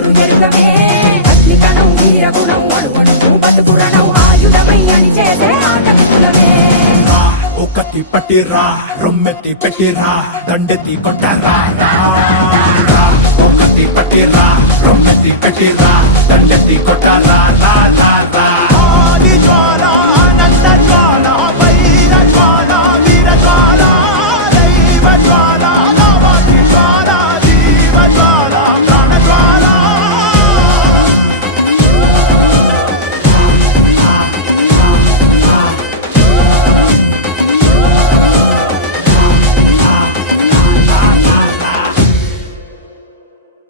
రుచులు ఎరుగమే అగ్నికణం వీరగుణం అణువణువు బతుకురణం ఆయుధమై అని చేసే ఆటవికులమే ఒకటి పట్టిరా రొమ్మెత్తి పెట్టిరా దండెత్తి కొట్టరా ఒకటి పట్టిరా రొమ్మెత్తి పెట్టిరా దండెత్తి కొట్టరా రా రా రా